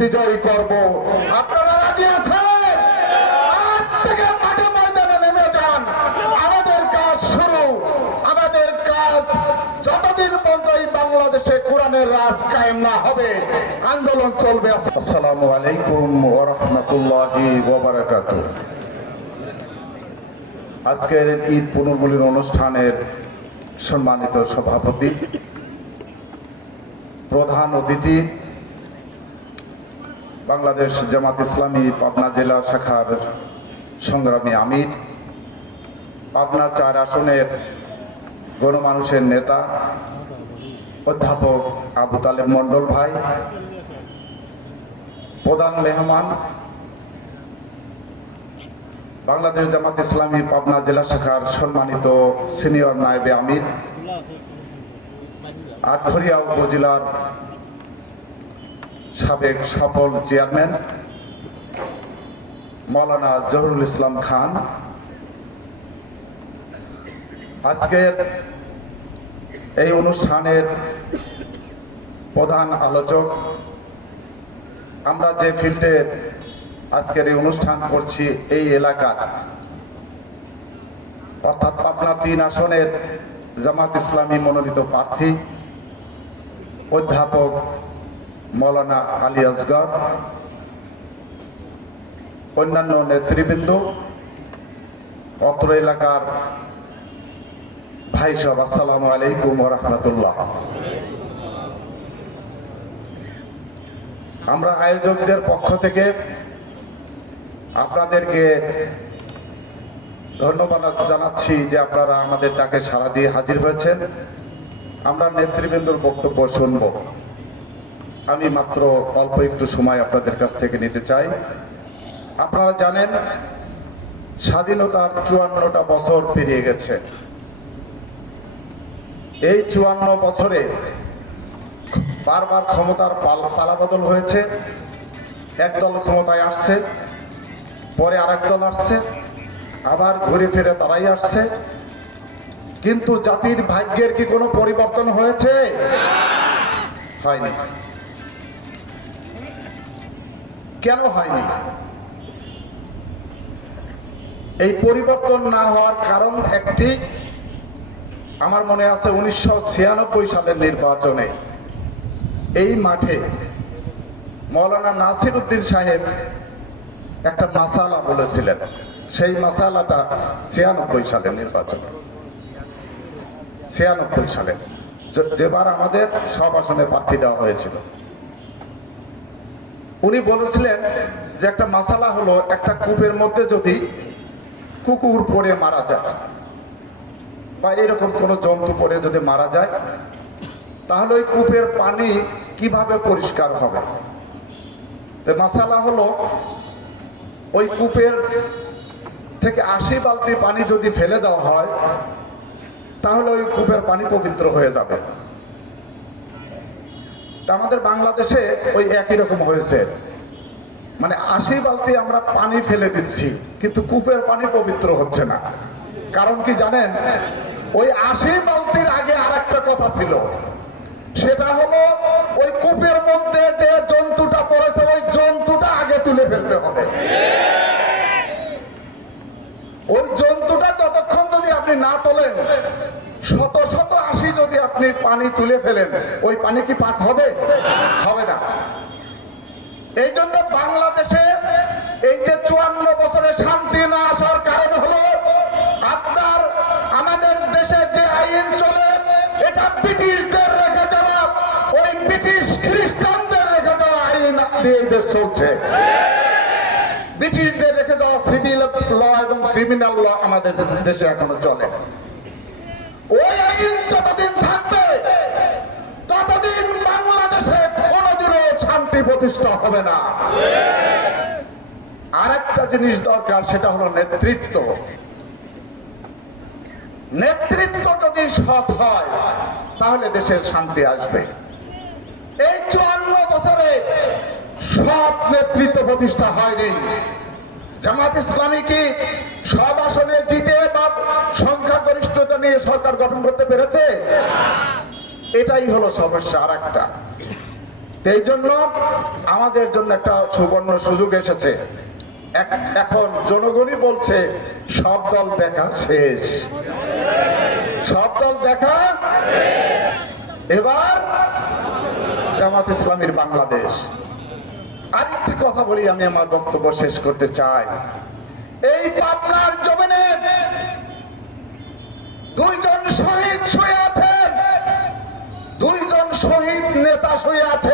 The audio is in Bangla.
বিজয়ী করব। আপনারা রাজি আছেন? আজ থেকে মাঠে ময়দানে নেমে যান। আমাদের কাজ শুরু। আমাদের কাজ যতদিন পর্যন্ত এই বাংলাদেশে কোরআনের রাজ কায়েম না হবে, আন্দোলন চলবে। আসসালামু আলাইকুম ওয়া আজকের ঈদ অনুষ্ঠানের সম্মানিত সভাপতি, প্রধান অতিথি বাংলাদেশ জামাত ইসলামী পাবনা জেলা শাখার সংগ্রামী আমির। পাবনা চার আসনের গণমানুষের নেতা, অধ্যাপক আবু তালেব মন্ডল ভাই, প্রধান মেহমান, বাংলাদেশ জামাত ইসলামী পাবনা জেলা শাখার সম্মানিত সিনিয়র নায়েবে আমির। আটঘরিয়া উপজেলার সাবেক সফল চেয়ারম্যান মৌলানা জহুরুল ইসলাম খান। আজকের এই অনুষ্ঠানের প্রধান আলোচক, আমরা যে ফিল্ডে আজকের এই অনুষ্ঠান করছি এই এলাকার, অর্থাৎ পাবনা তিন আসনের জামাত ইসলামী মনোনীত প্রার্থী, অধ্যাপক মৌলানা আলী আসগর অন্যান্য নেতৃবৃন্দ, অত্র এলাকার ভাই সব আসসালামু আলাইকুম রহমতুল্লাহ। আমরা আয়োজকদের পক্ষ থেকে আপনাদেরকে ধন্যবাদ জানাচ্ছি যে আপনারা আমাদের ডাকে সাড়া দিয়ে হাজির হয়েছেন। আমরা নেতৃবৃন্দর বক্তব্য শুনব। আমি মাত্র অল্প একটু সময় আপনাদের কাছ থেকে নিতে চাই। আপনারা জানেন, স্বাধীনতার চুয়ান্নটা বছর পেরিয়ে গেছে। এই চুয়ান্ন বছরে বারবার ক্ষমতার পাল- পালাবদল হয়েছে। একদল ক্ষমতায় আসছে, পরে আরেক দল আসছে, আবার ঘুরে ফিরে তারাই আসছে। কিন্তু জাতির ভাগ্যের কি কোনো পরিবর্তন হয়েছে? হয়নি। কেন হয়নি? এই পরিবর্তন না হওয়ার কারণ একটি আমার মনে আছে উনিশশো ছিয়ানব্বই সালের নির্বাচনে। এই মাঠে মৌলানা নাসির উদ্দিন সাহেব একটা মাসালা বলেছিলেন। সেই মাসালাটা ছিয়ানব্বই সালের নির্বাচন। ছিয়ানব্বই সালে যেবার আমাদের সব আসনে প্রার্থী দেওয়া হয়েছিল। উনি বলেছিলেন যে একটা মাসালা হলো একটা কূপের মধ্যে যদি কুকুর পড়ে মারা যায়, বা এরকম কোনো জন্তু পড়ে যদি মারা যায়, তাহলে ওই কূপের পানি কীভাবে পরিষ্কার হবে? মাসালা হলো ওই কূপের থেকে আশি বালতি পানি যদি ফেলে দেওয়া হয়, তাহলে ওই কূপের পানি পবিত্র হয়ে যাবে। তা আমাদের বাংলাদেশে ওই একই রকম হয়েছে। মানে আশি বালতি আমরা পানি ফেলে দিচ্ছি, কিন্তু কূপের পানি পবিত্র হচ্ছে না। কারণ কি জানেন? ওই আশি বালতির আগে আর একটা কথা ছিল। সেটা হলো, ওই কূপের মধ্যে যে জন্তুটা পড়েছে, ওই জন্তুটা আগে তুলে ফেলতে হবে। ওই জন্তুটা যতক্ষণ যদি আপনি না তোলেন আপনি পানি তুলে ফেলেন, ওই পানি কি পাক হবে? হবে না। এই জন্য বাংলাদেশে এই যে চুয়ান্ন বছরে শান্তি না আসার কারণ হলো, আপনার আমাদের দেশে যে আইন চলে, এটা ব্রিটিশদের রেখে যাওয়া, ওই ব্রিটিশ খ্রিস্টানদের রেখে যাওয়া আইন এই দেশ চলছে। ব্রিটিশদের রেখে যাওয়া সিভিল ল এবং ক্রিমিনাল ল আমাদের দেশে এখনও চলে। ওই আইন প্রতিষ্ঠা হবে না। আরেকটা জিনিস দরকার, সেটা হলো নেতৃত্ব। নেতৃত্ব যদি সৎ হয়, তাহলে দেশের শান্তি আসবে। এই চুয়ান্ন বছরে সব নেতৃত্ব প্রতিষ্ঠা হয়নি। জামাত ইসলামী কি সব আসনে জিতে বা সংখ্যাগরিষ্ঠতা নিয়ে সরকার গঠন করতে পেরেছে? এটাই হলো সমস্যা আর একটা এই জন্য আমাদের জন্য একটা সুবর্ণ সুযোগ এসেছে। এখন জনগণই বলছে, সব দল দেখা শেষ। সব দল দেখা এবার জামাত ইসলামীর বাংলাদেশ। আরেকটি কথা বলি, আমি আমার বক্তব্য শেষ করতে চাই। এই পাবনার জমিনে দুইজন শহীদ শুয়ে আছেন। দুইজন শহীদ নেতা শুয়ে আছেন